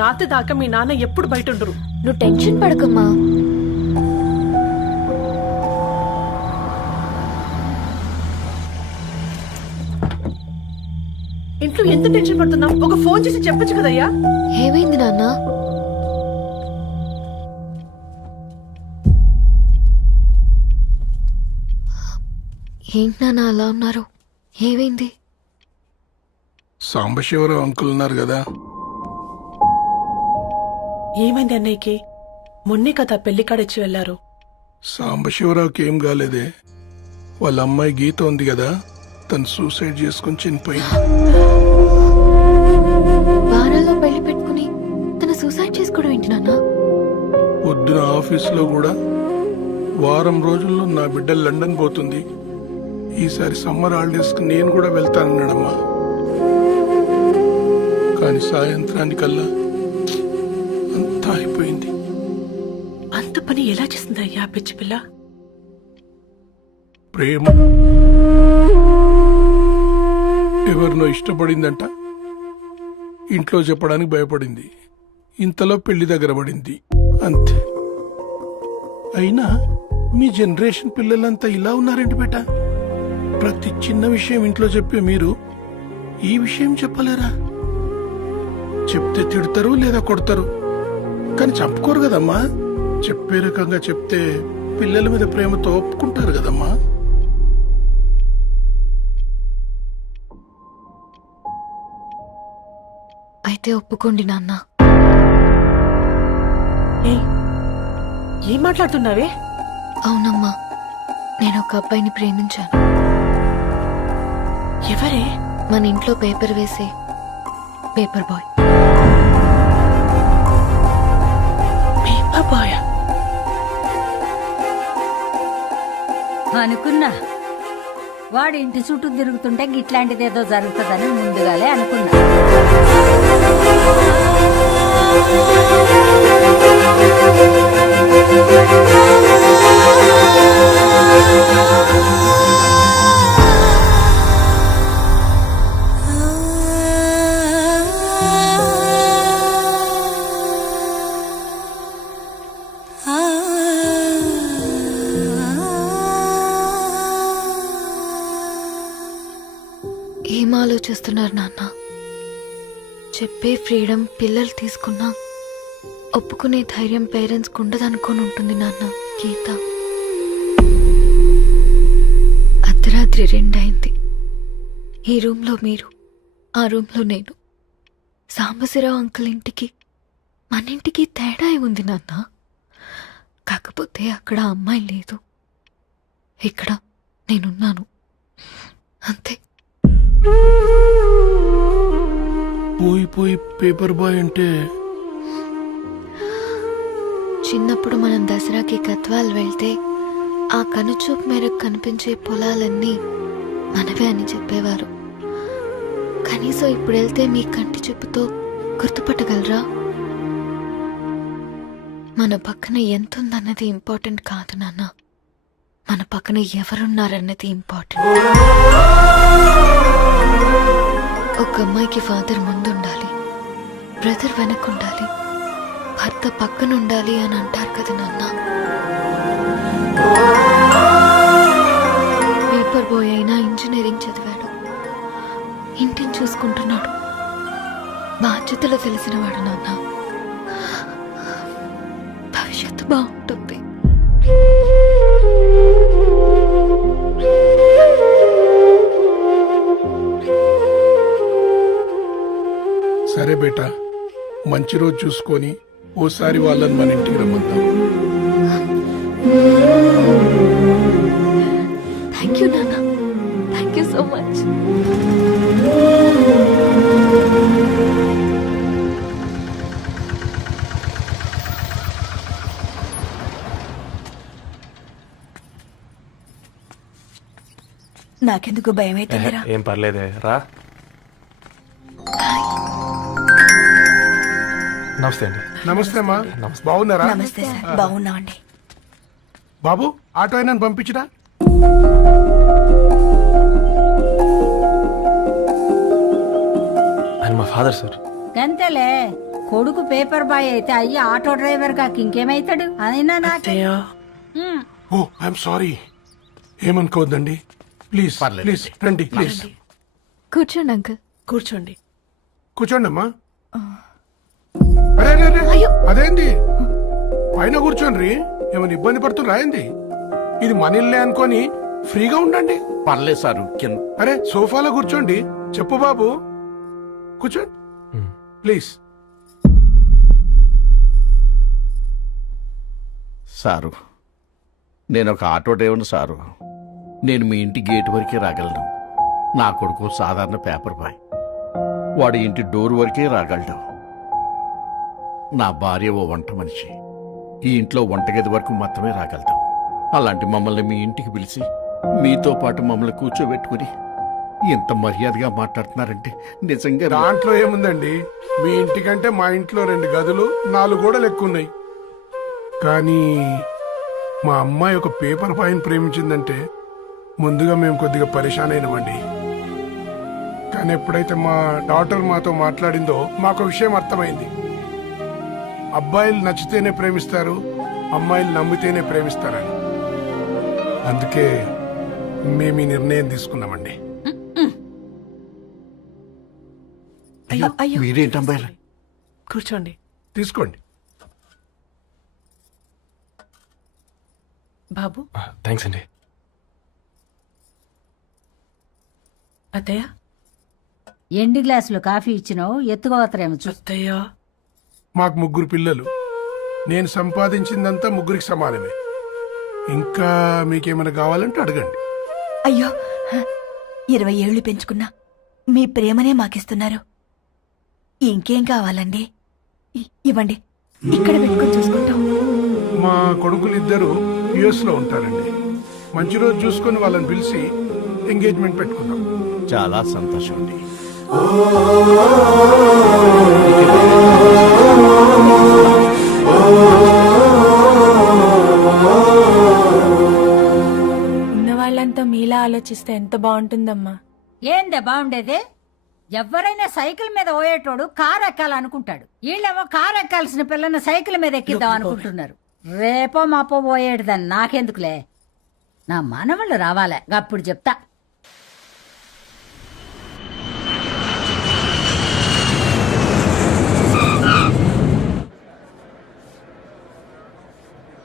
రాత్రి దాకా మీ నాన్న ఎప్పుడు బయట ఉండరు. నువ్వు టెన్షన్ పడకమ్మా. ఇంట్లో ఎంత టెన్షన్ పడుతున్నావు? ఒక ఫోన్ చేసి చెప్పొచ్చు కదయ్యా. ఏమైంది నాన్న? ఏంటి నాన్న అలా ఉన్నారు? ఏమైంది? సాంబశివరావు అంకుల్ ఉన్నారు కదా, ఏమైంది అన్నయ్యకి? మొన్నే కదా పెళ్లి కాడొచ్చి వెళ్లారు. సాంబశివరావుకి ఏం కాలేదే. వాళ్ళ అమ్మాయి గీత ఉంది కదా, తను సూసైడ్ చేసుకుని చనిపోయింది. వారాల్లో పెళ్లి పెట్టుకుని తన సూసైడ్ చేసుకోవడం ఏంటి నాన్న? పొద్దున ఆఫీసులో కూడా వారం రోజుల్లో నా బిడ్డ లండన్ పోతుంది, ఈసారి సమ్మర్ హాలిడేస్ కి నేను కూడా వెళ్తానన్నాడమ్మా. కానీ సాయంత్రానికల్లా అంతా అయిపోయింది. అంత పని ఎలా చేసిందయ్యా పిచ్చి పిల్ల? ప్రేమ ఎవరినో ఇష్టపడిందంట, ఇంట్లో చెప్పడానికి భయపడింది. ఇంతలో పెళ్లి దగ్గర పడింది, అంతే. అయినా మీ జనరేషన్ పిల్లలంతా ఇలా ఉన్నారేంటి బేట? ప్రతి చిన్న విషయం ఇంట్లో చెప్పే మీరు ఈ విషయం చెప్పలేరా? చెప్తే తిడతారు లేదా కొడతారు, కానీ చంపుకోరు కదమ్మా. చెప్పే రకంగా చెప్తే పిల్లల మీద ప్రేమతో ఒప్పుకుంటారు కదమ్మా. అయితే ఒప్పుకోండి నాన్న. ఏం మాట్లాడుతున్నావే? అవునమ్మా, నేను ఒక అబ్బాయిని ప్రేమించాను. ఎవరే? మన ఇంట్లో పేపర్ వేసే పేపర్ బాయ్. పేపర్ బాయ్ అనుకున్నా. వాడి ఇంటి చుట్టూ తిరుగుతుంటే గిట్లాంటిదేదో జరుగుతుందని ముందుగాలే అనుకున్నా. ఏం ఆలోచిస్తున్నారు నాన్న? చెప్పే ఫ్రీడమ్ పిల్లలు తీసుకున్నా ఒప్పుకునే ధైర్యం పేరెంట్స్ ఉండదనుకొని ఉంటుంది నాన్న. గీత అర్ధరాత్రి 2 అయింది. ఈ రూమ్లో మీరు, ఆ రూమ్లో నేను. సాంబశివరావు అంకుల్ ఇంటికి మన ఇంటికి తేడా ఉంది నాన్న. కాకపోతే అక్కడ అమ్మాయి లేదు, ఇక్కడ నేనున్నాను, అంతే. పోయి పోయి పేపర్ బాయ్ అంటే చిన్నప్పుడు మనం దసరాకి గద్వాల్ వెళ్తే ఆ కనుచూపు మేరకు కనిపించే పొలాలన్నీ మనవే అని చెప్పేవారు. కనీసం ఇప్పుడు వెళ్తే మీ కంటి చూపుతో గుర్తుపట్టగలరా? మన పక్కన ఎంతుందన్నది ఇంపార్టెంట్ కాదు నాన్న, మన పక్కన ఎవరున్నారన్నది ఇంపార్టెంట్. ఒక అమ్మాయికి ఫాదర్ ముందుండాలి, బ్రదర్ వెనకుండాలి, భర్త పక్కన ఉండాలి అని అంటారు కదా నాన్న. పేపర్ బాయ్ అయినా ఇంజనీరింగ్ చదివాడు, ఇంటిని చూసుకుంటున్నాడు, బాధ్యతలు తెలిసినవాడు నాన్న. భవిష్యత్తు బాగుంటుంది. సరే బేటా, మంచి రోజు చూసుకొని ఓసారి వాళ్ళని మన ఇంటికి రమ్మందాం. థ్యాంక్ యూ నాన్న, థ్యాంక్ యూ సో మచ్. నాకెందుకు భయం అవుతుందిరా? ఏం పర్లేదే, రా. నమస్తే అండి. నమస్తే అమ్మా, బాగున్నారా? నమస్తే సార్, బాగున్నామండి. బాబు, ఆటో అయినా పంపించరా? ఆయన మా ఫాదర్ సార్. గంతేలే, కొడుకు పేపర్ బాయ్ అయితే అయ్యి ఆటో డ్రైవర్ కాక ఇంకేమైతాడు అయినా నాకు అత్తయ్య ఓ ఐఎమ్ సారీ, ఏమనుకోవద్దండి. ప్లీజ్ ప్లీజ్ రండి, ప్లీజ్ కూర్చోండి అంకుల్. కూర్చోండి. కూర్చోండి అమ్మా. అరే అరే, అరే, అదేంది పైన కూర్చోండి, ఏమైనా ఇబ్బంది పడుతున్నా ఏంది? ఇది మన ఇల్లే అనుకొని ఫ్రీగా ఉండండి. పర్లేదు సారు కింద. అరే సోఫాలో కూర్చోండి. చెప్పు బాబు, కూర్చోండి ప్లీజ్. సారు, నేను ఒక ఆటో డ్రైవర్ని సారు. నేను మీ ఇంటి గేట్ వరకే రాగలను. నా కొడుకు సాధారణ పేపర్ బాయ్, వాడి ఇంటి డోర్ వరకే రాగలడు. నా భార్య ఓ వంట మనిషి, ఈ ఇంట్లో వంటగది వరకు మాత్రమే రాగలదు. అలాంటి మమ్మల్ని మీ ఇంటికి పిలిచి మీతో పాటు మమ్మల్ని కూర్చోబెట్టుకుని ఎంత మర్యాదగా మాట్లాడుతున్నారంటే నిజంగా దాంట్లో ఏముందండి, మీ ఇంటికంటే మా ఇంట్లో 2 గదులు 4 గోడలు ఎక్కువ ఉన్నాయి. కానీ మా అమ్మాయి ఒక పేపర్ బాయ్ని ప్రేమించిందంటే ముందుగా మేము కొద్దిగా పరేషాన్ అయినామండి. కానీ ఎప్పుడైతే మా డాటర్ మాతో మాట్లాడిందో మాకు విషయం అర్థమైంది. అబ్బాయిలు నచ్చితేనే ప్రేమిస్తారు, అమ్మాయిలు నమ్మితేనే ప్రేమిస్తారని. అందుకే మేము ఈ నిర్ణయం తీసుకున్నామండి. అయ్యో అయ్యో, మీరేంటి అమ్మాయిలు? కూర్చోండి. తీసుకోండి. బాబు. థ్యాంక్స్ అండి. అత్తయ్య. ఎండి గ్లాసులో కాఫీ ఇచ్చినావు, ఎత్తుకోవతరేమో చూ. అత్తయ్య. మాకు 3 పిల్లలు. నేను సంపాదించిందంతా 3కి సమానమే. ఇంకా మీకేమైనా కావాలంటే అడగండి. అయ్యో 20 ఏళ్లు పెంచుకున్నా మీ ప్రేమనే మాకిస్తున్నారు. ఇంకేం కావాలండి? ఇవ్వండి, ఇక్కడ పెట్టుకొని చూసుకుంటాం. మా కొడుకులు 2 యుఎస్ లో ఉంటారండి. మంచి రోజు చూసుకొని వాళ్ళని పిలిచి ఎంగేజ్మెంట్ పెట్టుకుందాం. చాలా సంతోషం అండి. ఉన్న వాళ్ళంతా మీలా ఆలోచిస్తే ఎంత బాగుంటుందమ్మా. ఏందే బాగుండేది? ఎవరైనా సైకిల్ మీద పోయేటోడు కారు ఎక్కాలనుకుంటాడు. వీళ్ళేమో కారు ఎక్కాల్సిన పిల్లని సైకిల్ మీద ఎక్కిద్దాం అనుకుంటున్నారు. రేపో మాపో పోయేటిదని నాకెందుకులే, నా మనవళ్ళు రావాలే, అప్పుడు చెప్తా.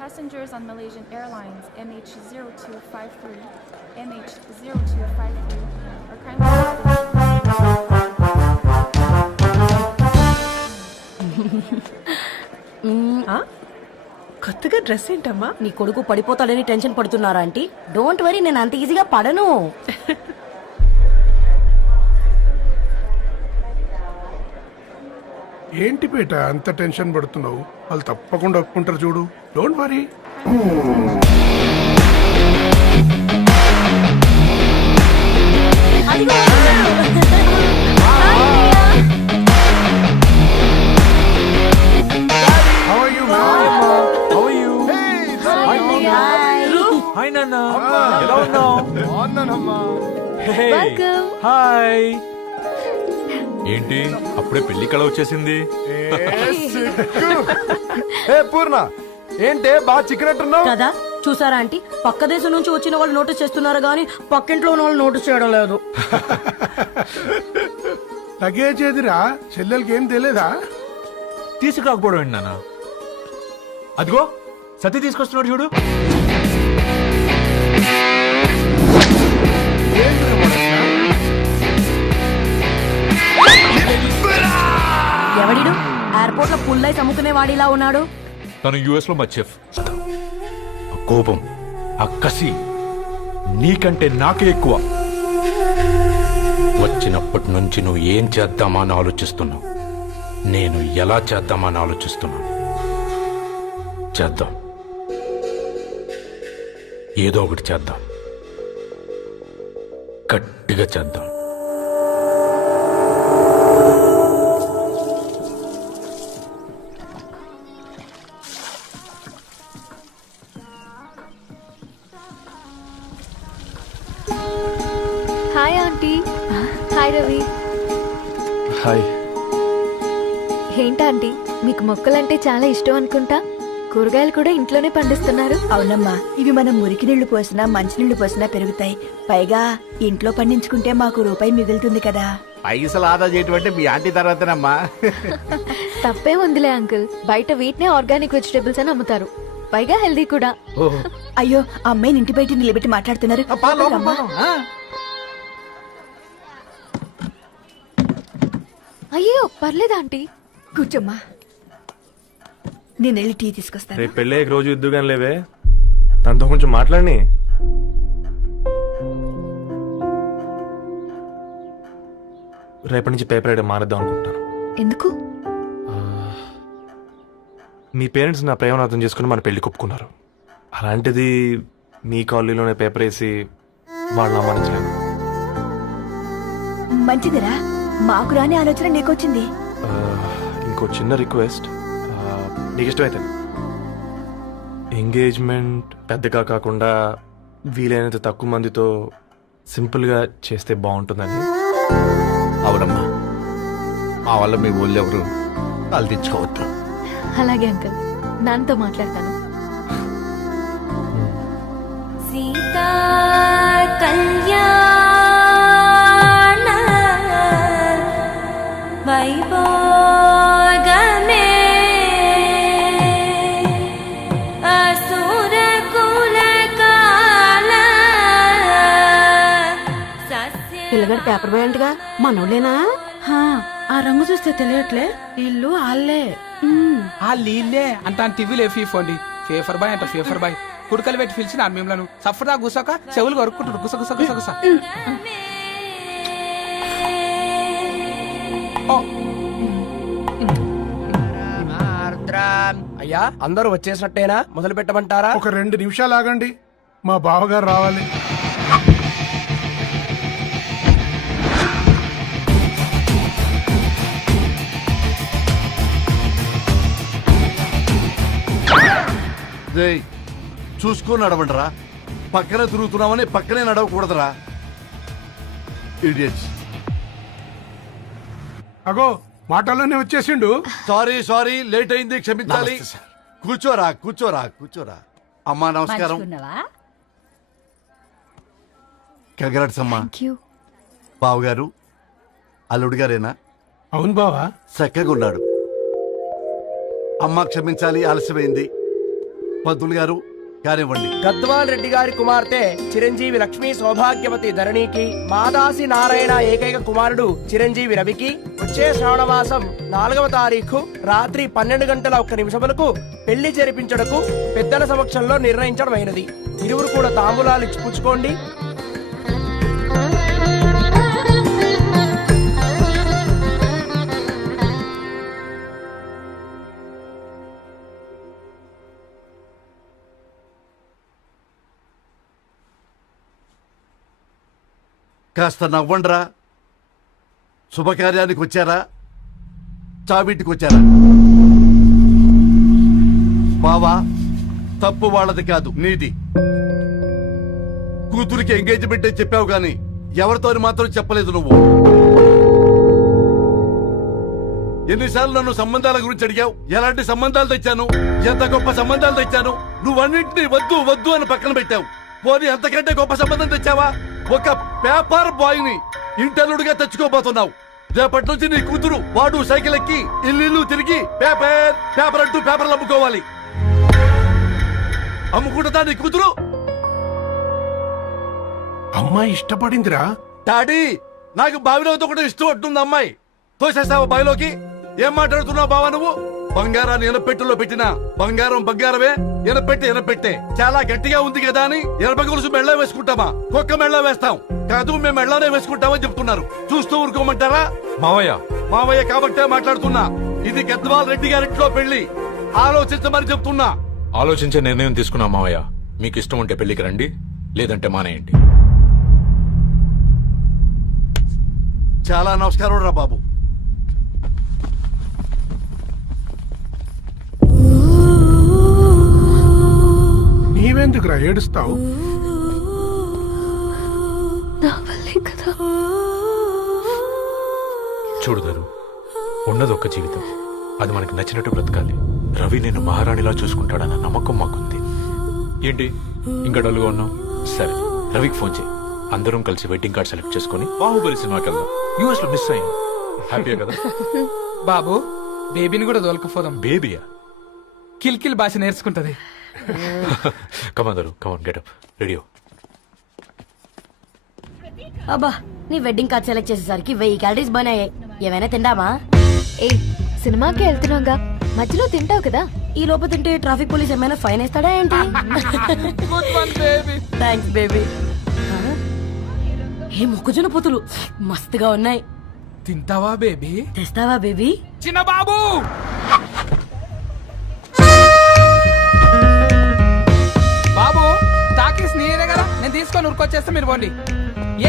Passengers on Malaysian Airlines MH0253, MH0253 are kindly... కొత్తగా డ్రెస్ ఏంటమ్మా? నీ కొడుకు పడిపోతాడని టెన్షన్ పడుతున్నారా ఆంటీ? డోంట్ వరీ, నేను అంత ఈజీగా పడను. ఏంటి పేట అంత టెన్షన్ పడుతున్నావు? వాళ్ళు తప్పకుండా ఒప్పుకుంటారు చూడు. Don't worry. How are you, man? How are you? Hi నాన్న, ఎలా ఉన్నావు? హాయ్. ఏంటి అప్పుడే పెళ్లి కళ వచ్చేసింది? పూర్ణ ఏంటే బాగా చిక్కినట్టున్నావు కదా, చూసారా ఆంటీ? పక్క దేశం నుంచి వచ్చిన వాళ్ళు నోటీస్ చేస్తున్నారు గానీ పక్కింట్లో ఉన్న వాళ్ళు నోటీస్ చేయడం లేదు. లగేజ్ ఏదిరా? చెల్లెలకి ఏం తెలియదా? తీసుకురాకపోవడం ఏంటి నాన్న? అదిగో సతీ తీసుకొస్తున్నాడు చూడు. ఎవడిడు ఎయిర్పోర్ట్ లో పుల్లైస్ అమ్ముకునే వాడిలా ఉన్నాడు? తను యుఎస్ లో మా చెఫ్. ఆ కోపం, ఆ కసి నీకంటే నాకే ఎక్కువ. వచ్చినప్పటి నుంచి నువ్వు ఏం చేద్దామా అని ఆలోచిస్తున్నావు, నేను ఎలా చేద్దామా అని ఆలోచిస్తున్నాను. చేద్దాం, ఏదో ఒకటి చేద్దాం, గట్టిగా చేద్దాం. Hi aunty. Hi Ravi. Hi. ఏంటా ఆంటీ, మీకు మొక్కలంటే చాలా ఇష్టం అనుకుంటా. కూరగాయలు కూడా ఇంట్లోనే పండిస్తున్నారు. అవునమ్మా, ఇవి మనం మురికి నీళ్లు పోసినా మంచినీళ్లు పోసినా పెరుగుతాయి. పైగా ఇంట్లో పండించుకుంటే మాకు రూపాయి మిగులుతుంది కదా. పైసలు ఆదా చేయటం అంటే మీ ఆంటీ తర్వాతనమ్మా. తప్పే ఉందిలే అంకుల్, బయట వీటినే ఆర్గానిక్ వెజిటేబుల్స్ అని అమ్ముతారు. పైగా హెల్దీ కూడా. అయ్యో, అమ్మాయిని ఇంటి బయట నిలబెట్టి మాట్లాడుతున్నారు. అమ్మా. అయ్యో పర్లేదు ఆంటీ. కూర్చోమ్మా, నేను వెళ్ళి టీ తీసుకొస్తాను. రేపు పెళ్ళే రోజు ఇద్దుగాని లేవే, దాంతో కొంచెం మాట్లాడి. రేపటి నుంచి పేపర్ వేయడం మానేద్దాం అనుకుంటాను. ఎందుకు? మీ పేరెంట్స్ నా ప్రేమను అర్థం చేసుకుని మన పెళ్లి కొప్పుకున్నారు. అలాంటిది మీ కాలనీలోనే పేపర్ వేసి వాళ్ళని అవమానించలేను. మంచిదిరా, మాకు రాని ఆలోచన నీకొచ్చింది. ఇంకో చిన్న రిక్వెస్ట్, నీకు ఇష్టమైతే ఎంగేజ్మెంట్ పెద్దగా కాకుండా వీలైనంత తక్కువ మందితో సింపుల్గా చేస్తే బాగుంటుందని. అవునమ్మా, మా వల్ల మీ ఊళ్ళో ఎవరు వాళ్ళు తెచ్చుకోవద్దు. అలాగే అంకుల్, నాన్నతో మాట్లాడతాను. సీతా కళ్యాణ వైభోగమే అసుర కుల కాల పిల్లగాడు పేపర్ బాయ్ అంటగా మనోళ్ళేనా? ఆ రంగు చూస్తే తెలియట్లే, ఇల్లు ఆళ్ళే. ఆ లీల్లే అంత టీవీలో ఫీఫోండి. ఫేఫర్ బాయ్ అంట, ఫేఫర్ బాయ్. కుడుకలు పెట్టి పిలిచిన మిమ్మలను సఫర్దా గుసక చెవులు కొరుక్కుంటారు. గుస గుస గుస గుస. అయ్యా, అందరూ వచ్చేసినట్టేనా? మొదలు పెట్టమంటారా? ఒక 2 నిమిషాలు ఆగండి, మా బావగారు రావాలి. చూసుకొని నడవండిరా. పక్కనే తిరుగుతున్నామని పక్కనే నడవకూడదురా. ఇడియట్స్. అగో, మాటల్లోనే వచ్చేసిండు. సారీ లేట్ అయింది, క్షమించాలి. కూర్చోరా కూర్చోరా కూర్చోరా. అమ్మా నమస్కారం. కంగ్రాట్స్ అమ్మా. బావగారు అల్లుడు గారేనా? అవును బావా, చక్కగా ఉన్నాడు. అమ్మా క్షమించాలి, ఆలస్యమైంది. పంతులు గారు కానివ్వండి. గద్వాల్ రెడ్డి గారి కుమార్తె చిరంజీవి లక్ష్మీ సౌభాగ్యవతి ధరణికి, మాదాసి నారాయణ ఏకైక కుమారుడు చిరంజీవి రవికి వచ్చే శ్రావణమాసం 4వ తారీఖు రాత్రి 12:01 పెళ్లి జరిపించడకు పెద్దల సమక్షంలో నిర్ణయించడమైనది. ఇరువురు కూడా తాంబూలాలు ఇచ్చి పుచ్చుకోండి. కాస్త నవ్వండ్రా. శుభకార్యానికి వచ్చారా, చావింటికి వచ్చారా? బావా, తప్పు వాళ్ళది కాదు, నీది. కూతురికి ఎంగేజ్మెంట్ అని చెప్పావు గాని ఎవరితో మాత్రం చెప్పలేదు నువ్వు. ఎన్నిసార్లు నన్ను సంబంధాల గురించి అడిగావు? ఎలాంటి సంబంధాలు తెచ్చాను, ఎంత గొప్ప సంబంధాలు తెచ్చాను. నువ్వన్నింటినీ వద్దు వద్దు అని పక్కన పెట్టావు. పోనీ అంతకంటే గొప్ప సంబంధం తెచ్చావా? ఒక పేపర్ బాయ్ ని ఇంటర్లుడిగా తెచ్చుకోబోతున్నావు. రేపటి నుంచి నీ కూతురు వాడు సైకిల్ ఎక్కి ఇల్లు తిరిగి పేపర్ పేపర్ అంటూ పేపర్లు అమ్ముకోవాలి. అమ్ముకుంటుందా నీ కూతురు? అమ్మాయి ఇష్టపడిందిరా. డాడీ, నాకు బావిలోతో కూడా ఇష్టం అంటుంది అమ్మాయి. తోసేస్తావా బావిలోకి? ఏం మాట్లాడుతున్నావు బావా నువ్వు? బంగారాన్ని ఎనపెట్టులో పెట్టినా బంగారం బంగారమే, ఎనపెట్టే చాలా గట్టిగా ఉంది కదా అని ఎనప గొలుసు మెళ్ళ వేసుకుంటామా? కుక్క మెళ్ళ వేస్తాం కాదు, మేము మెళ్ళనే వేసుకుంటామని చెప్తున్నారు. చూస్తూ ఊరుకోమంటారా? మావయ్య కాబట్టే మాట్లాడుతున్నా. ఇది గద్వాల్ రెడ్డి గారింట్లో పెళ్లి, ఆలోచించమని చెప్తున్నా. ఆలోచించే నిర్ణయం తీసుకున్నా మావయ్య. మీకు ఇష్టం ఉంటే పెళ్లికి రండి, లేదంటే మానేయండి. చాలా నమస్కారం రా బాబు. నీవెందుకురా ఏడుస్తావు? చూడుగారు, ఉన్నది ఒక్క జీవితం. అది మనకి నచ్చినట్టు బ్రతకాలి. రవి నేను మహారాణిలా చూసుకుంటాడన్న నమ్మకం మాకుంది. ఏంటి ఇంకా డల్గా ఉన్నావు? సరే రవికి ఫోన్ చేయి, అందరం కలిసి వెడ్డింగ్ కార్డ్ సెలెక్ట్ చేసుకుని బాహుబలి సినిమాకి వెళ్దాం. యూఎస్ లో మిస్ అయ్యాం. హ్యాపీయా కదా? బాబు బేబీని కూడా దొలకపోదాం. బేబీయా? కిల్కిల్ భాష నేర్చుకుంటది. కమాందరు కమాన్ గెటప్ రెడీ. అబ్బా నీ వెడ్డింగ్ కార్డ్ సెలెక్ట్ చేసేసరికి 1000 క్యాలరీస్ బర్న్ అయ్యాయి. ఏమైనా తిందామా? ఏ సినిమాకి వెళ్తున్నాగా, మధ్యలో తింటావు కదా. ఈ లోపు తింటే ట్రాఫిక్ పోలీస్ ఏమైనా ఫైన్ వేస్తాడా ఏంటి? Thanks baby. ఏ మొక్కజొన్న పొతులు మస్తుగా ఉన్నాయి. తింటావా బేబీ? తెస్తావా బేబీ? చిన్న బాబు బాబు టాకీస్ నీరే కదా, నేను తీసుకొని ఉరుకొచ్చేస్తే మీరు పోండి.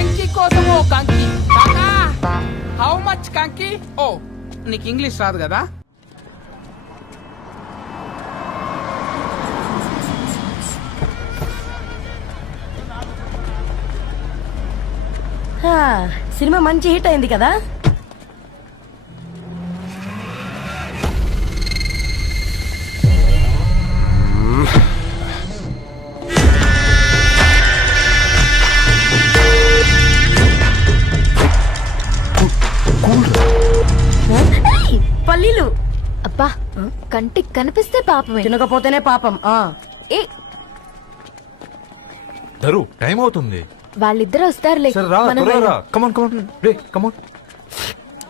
ఎంకి కోసం ఓ కంకి. హౌ మచ్ కంకి? ఓ నీకు ఇంగ్లీష్ రాదు కదా? సినిమా మంచి హిట్ అయింది కదా. పల్లీలు అబ్బా కంటికి కనిపిస్తే పాపమే, తినకపోతేనే పాపం. ఏ దరు టైం అవుతుంది. వాళ్ళిద్దరు వస్తారులే. మనం వెళ్దాం. కమాన్ కమాన్ రే కమాన్.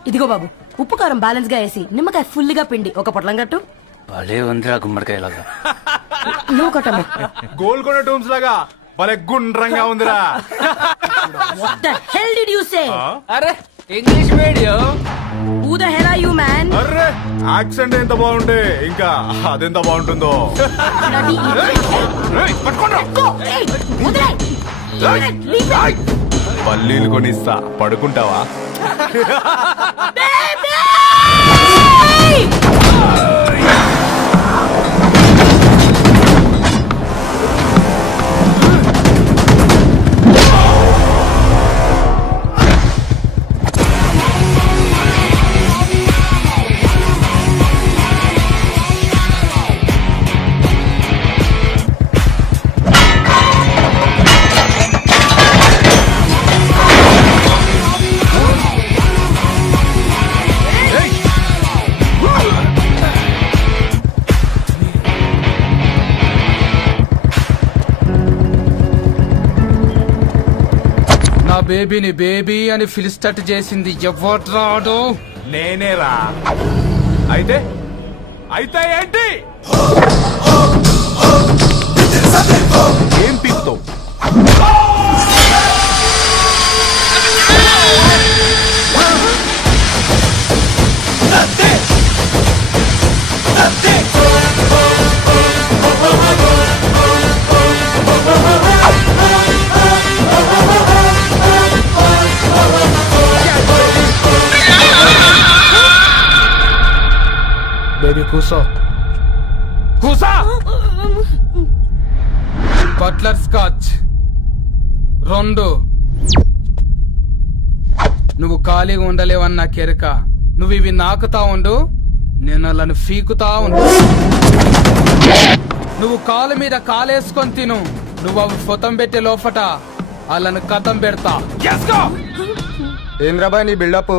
ఇదిగో బాబు, ఉప్పు కారం బ్యాలెన్స్ గా వేసి నిమ్మకాయ ఫుల్ గా పిండి ఒక పొట్లం కట్టు. భలే ఉందిరా గుమ్మడికాయలాగా. నువ్వు కొట్టమ్మా. గోల్కొండ టూమ్స్ లాగా భలే గుండ్రంగా ఉందిరా. What the hell did you say? అరే English medium. Who the hell are you, man? Array accent ఎంత బాగుంటే ఇంకా అదెంత బాగుంటుందో. Bloody idiot. Go, hey, వదిలేయ్. పల్లీలు కొనిస్తా, పడుకుంటావా? నా బేబీని బేబీ అని ఫిలిస్టట్ చేసింది ఎవడ్రాడు? నేనేరా. అయితే అయితే ఏంటి? ఏం పీకుతావు? బేబీ కూసో. కూసా. Butler scotch 2. నువ్వు ఖాళీగా ఉండలేవన్న కెరక. నువ్వు ఇవి నాకుతా ఉండు, నేను వాళ్ళని ఫీకుతా ఉండు. నువ్వు కాలు మీద కాలేసుకొని తిను. నువ్వు అవి ఫొతం పెట్టే లోపట వాళ్ళని కథం పెడతా. ఏం రాబాయ్ నీ బిల్డప్?